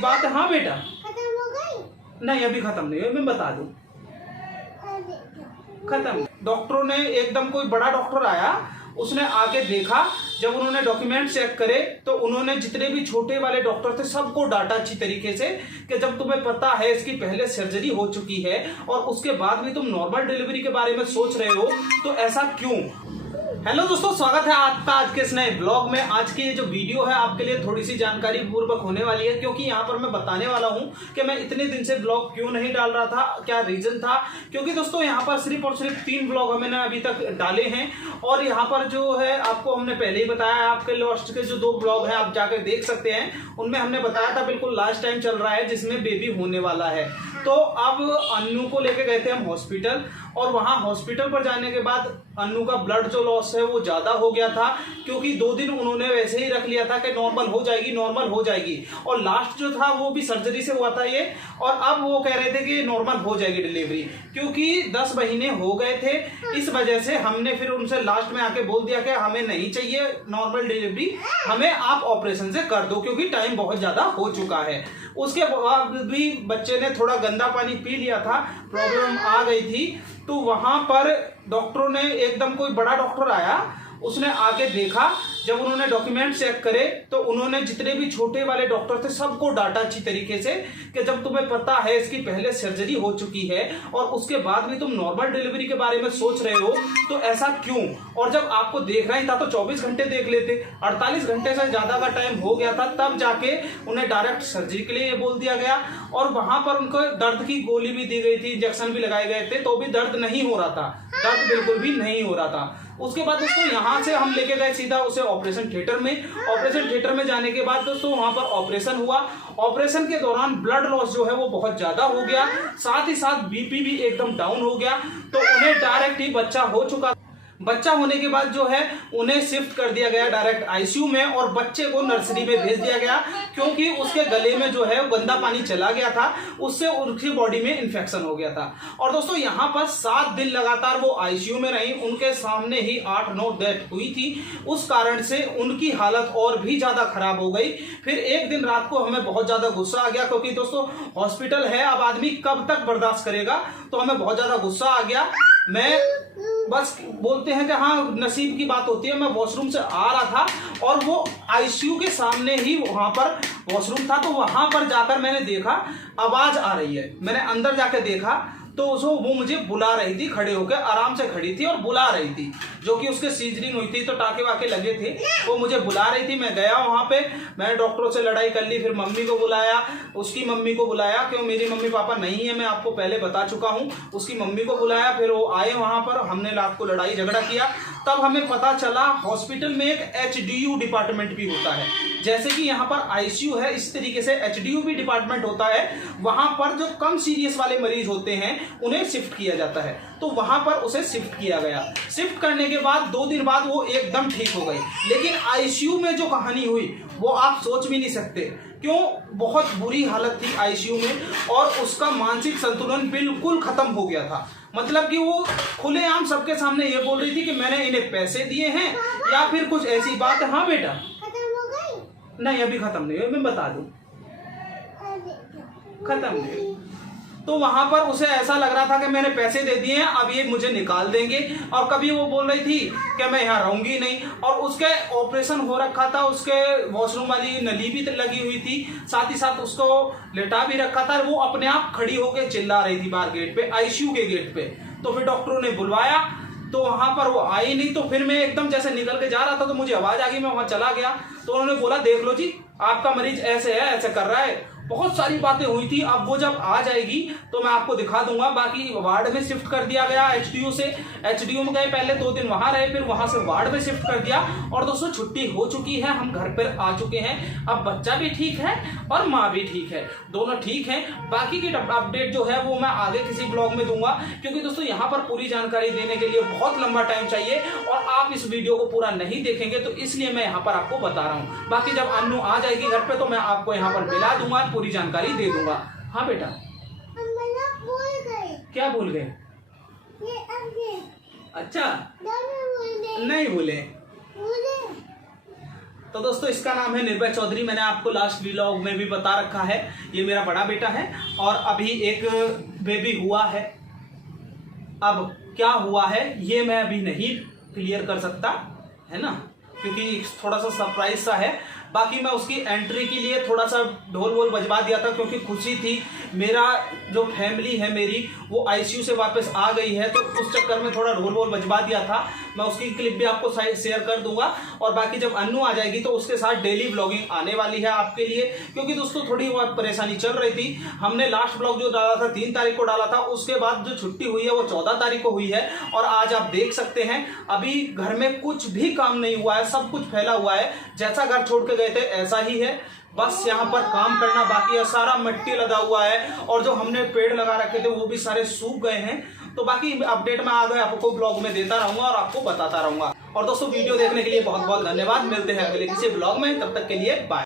बात है। हाँ बेटा, खत्म हो गई? नहीं अभी खत्म नहीं हुई, मैं बता दूं। खत्म। डॉक्टरों ने एकदम, कोई बड़ा डॉक्टर आया, उसने आके देखा। जब उन्होंने डॉक्यूमेंट चेक करे तो उन्होंने जितने भी छोटे वाले डॉक्टर थे सबको डांटा अच्छी तरीके से कि जब तुम्हें पता है इसकी पहले सर्जरी हो चुकी है और उसके बाद भी तुम नॉर्मल डिलीवरी के बारे में सोच रहे हो, तो ऐसा क्यों। हेलो दोस्तों, स्वागत है आपका आज के इस नए ब्लॉग में। आज की ये जो वीडियो है आपके लिए थोड़ी सी जानकारी पूर्वक होने वाली है, क्योंकि यहाँ पर मैं बताने वाला हूँ कि मैं इतने दिन से ब्लॉग क्यों नहीं डाल रहा था, क्या रीजन था। क्योंकि दोस्तों यहाँ पर सिर्फ और सिर्फ 3 ब्लॉग हमने अभी तक डाले हैं और यहाँ पर जो है आपको हमने पहले ही बताया, आपके लास्ट के जो 2 ब्लॉग हैं आप जाकर देख सकते हैं, उनमें हमने बताया था बिल्कुल लास्ट टाइम चल रहा है जिसमें बेबी होने वाला है। तो अब अन्नू को लेके गए थे हम हॉस्पिटल और वहां हॉस्पिटल पर जाने के बाद अन्नू का ब्लड जो लॉस है वो ज्यादा हो गया था, क्योंकि 2 दिन उन्होंने वैसे ही रख लिया था कि नॉर्मल हो जाएगी नॉर्मल हो जाएगी, और लास्ट जो था वो भी सर्जरी से हुआ था ये, और अब वो कह रहे थे कि नॉर्मल हो जाएगी डिलीवरी, क्योंकि 10 महीने हो गए थे। इस वजह से हमने फिर उनसे लास्ट में आके बोल दिया कि हमें नहीं चाहिए नॉर्मल डिलीवरी, हमें आप ऑपरेशन से कर दो, क्योंकि टाइम बहुत ज्यादा हो चुका है। उसके बाद भी बच्चे ने थोड़ा गंदा पानी पी लिया था, प्रॉब्लम आ गई थी। तो वहां पर डॉक्टरों ने एकदम, कोई बड़ा डॉक्टर आया, उसने आके देखा। जब उन्होंने डॉक्यूमेंट चेक करे तो उन्होंने जितने भी छोटे वाले डॉक्टर थे सबको डांटा अच्छी तरीके से कि जब तुम्हें पता है इसकी पहले सर्जरी हो चुकी है और उसके बाद भी तुम नॉर्मल डिलीवरी के बारे में सोच रहे हो, तो ऐसा क्यों। और जब आपको देखना ही था तो 24 घंटे देख लेते, 48 घंटे से ज्यादा का टाइम हो गया था, तब जाके उन्हें डायरेक्ट सर्जरी के लिए बोल दिया गया। और वहां पर उनको दर्द की गोली भी दी गई थी, इंजेक्शन भी लगाए गए थे, तो भी दर्द नहीं हो रहा था, दर्द बिल्कुल भी नहीं हो रहा था। उसके बाद दोस्तों यहाँ से हम लेके गए सीधा उसे ऑपरेशन थिएटर में। ऑपरेशन थिएटर में जाने के बाद दोस्तों वहां पर ऑपरेशन हुआ। ऑपरेशन के दौरान ब्लड लॉस जो है वो बहुत ज्यादा हो गया, साथ ही साथ बीपी भी एकदम डाउन हो गया। तो उन्हें डायरेक्ट ही बच्चा हो चुका। बच्चा होने के बाद जो है उन्हें शिफ्ट कर दिया गया डायरेक्ट आईसीयू में और बच्चे को नर्सरी में भेज दिया गया, क्योंकि उसके गले में जो है गंदा पानी चला गया था, उससे उनकी बॉडी में इन्फेक्शन हो गया था। और दोस्तों यहाँ पर 7 दिन लगातार वो आईसीयू में रही, उनके सामने ही 8-9 डेथ हुई थी। उस कारण से उनकी हालत और भी ज्यादा खराब हो गई। फिर एक दिन रात को हमें बहुत ज्यादा गुस्सा आ गया, क्योंकि दोस्तों हॉस्पिटल है, अब आदमी कब तक बर्दाश्त करेगा, तो हमें बहुत ज्यादा गुस्सा आ गया। मैं बस बोलते हैं कि हाँ नसीब की बात होती है, मैं वॉशरूम से आ रहा था और वो आईसीयू के सामने ही वहां पर वॉशरूम था, तो वहां पर जाकर मैंने देखा आवाज आ रही है। मैंने अंदर जाकर देखा तो वो मुझे बुला रही थी, खड़े होकर आराम से खड़ी थी और बुला रही थी, जो कि उसके सीजरिंग हुई थी तो टाके वाके लगे थे, वो मुझे बुला रही थी। मैं गया वहां पे, मैंने डॉक्टरों से लड़ाई कर ली, फिर मम्मी को बुलाया, उसकी मम्मी को बुलाया, क्यों मेरी मम्मी पापा नहीं है, मैं आपको पहले बता चुका हूं। उसकी मम्मी को बुलाया, फिर वो आए वहां पर, हमने रात को लड़ाई झगड़ा किया। तब हमें पता चला हॉस्पिटल में एक एचडीयू डिपार्टमेंट भी होता है, जैसे कि यहाँ पर आईसीयू है, इस तरीके से एचडीयू भी डिपार्टमेंट होता है। वहां पर जो कम सीरियस वाले मरीज होते हैं उन्हें शिफ्ट किया जाता है, तो वहां पर उसे शिफ्ट किया गया। शिफ्ट करने के बाद 2 दिन बाद वो एकदम ठीक हो गई। लेकिन आईसीयू में जो कहानी हुई वो आप सोच भी नहीं सकते, क्यों, बहुत बुरी हालत थी आईसीयू में और उसका मानसिक संतुलन बिल्कुल खत्म हो गया था। मतलब कि वो खुलेआम सबके सामने ये बोल रही थी कि मैंने इन्हें पैसे दिए हैं या फिर कुछ ऐसी बात है। हाँ बेटा, खत्म हो गई? नहीं अभी खत्म नहीं हुई, मैं बता दूं। खत्म नहीं। तो वहां पर उसे ऐसा लग रहा था कि मैंने पैसे दे दिए हैं, अब ये मुझे निकाल देंगे। और कभी वो बोल रही थी कि मैं यहाँ रहूंगी नहीं, और उसके ऑपरेशन हो रखा था, उसके वॉशरूम वाली नली भी लगी हुई थी, साथ ही साथ उसको लेटा भी रखा था। वो अपने आप खड़ी होकर चिल्ला रही थी बाहर गेट पे, आईसीयू के गेट पे। तो फिर डॉक्टरों ने बुलवाया, तो वहां पर वो आई नहीं। तो फिर मैं एकदम जैसे निकल के जा रहा था तो मुझे आवाज आ गई, मैं वहां चला गया। तो उन्होंने बोला देख लो जी, आपका मरीज ऐसे है, ऐसे कर रहा है, बहुत सारी बातें हुई थी। अब वो जब आ जाएगी तो मैं आपको दिखा दूंगा। बाकी वार्ड में शिफ्ट कर दिया गया एचडीयू से, एचडीयू में गए, पहले 2 दिन वहां रहे, फिर वहां से वार्ड में शिफ्ट कर दिया। और दोस्तों छुट्टी हो चुकी है, हम घर पर आ चुके हैं। अब बच्चा भी ठीक है और माँ भी ठीक है, दोनों ठीक है। बाकी की अपडेट जो है वो मैं आगे किसी ब्लॉग में दूंगा, क्योंकि दोस्तों यहाँ पर पूरी जानकारी देने के लिए बहुत लंबा टाइम चाहिए और आप इस वीडियो को पूरा नहीं देखेंगे, तो इसलिए मैं यहाँ पर आपको बता रहा हूँ। बाकी जब अन्नू आ जाएगी घर पे तो मैं आपको यहाँ पर मिला दूंगा, पूरी जानकारी दे दूंगा। हाँ बेटा, भूल गए। क्या भूल गए? ये अच्छा, भूल गए। नहीं भूले। तो दोस्तों इसका नाम है निर्भय चौधरी। मैंने आपको लास्ट व्लॉग में भी बता रखा है, ये मेरा बड़ा बेटा है और अभी एक बेबी हुआ है। अब क्या हुआ है ये मैं अभी नहीं क्लियर कर सकता है ना, क्योंकि थोड़ा सा सरप्राइज सा है। बाकी मैं उसकी एंट्री के लिए थोड़ा सा ढोल वोल बजवा दिया था, क्योंकि खुशी थी। मेरा जो फैमिली है मेरी वो आईसीयू से वापस आ गई है, तो उस चक्कर में थोड़ा ढोल वोल बजवा दिया था। मैं उसकी क्लिप भी आपको शेयर कर दूंगा। और बाकी जब अन्नू आ जाएगी तो उसके साथ डेली व्लॉगिंग आने वाली है आपके लिए, क्योंकि दोस्तों थोड़ी बहुत परेशानी चल रही थी। हमने लास्ट व्लॉग जो डाला था 3 तारीख को डाला था, उसके बाद जो छुट्टी हुई है वो 14 तारीख को हुई है। और आज आप देख सकते हैं अभी घर में कुछ भी काम नहीं हुआ है, सब कुछ फैला हुआ है। जैसा घर छोड़ के गए थे ऐसा ही है, बस यहाँ पर काम करना बाकी है। सारा मिट्टी लगा हुआ है और जो हमने पेड़ लगा रखे थे वो भी सारे सूख गए हैं। तो बाकी अपडेट में आगे आपको ब्लॉग में देता रहूंगा और आपको बताता रहूंगा। और दोस्तों वीडियो देखने के लिए बहुत बहुत धन्यवाद। मिलते हैं अगले किसी ब्लॉग में, तब तक के लिए बाय।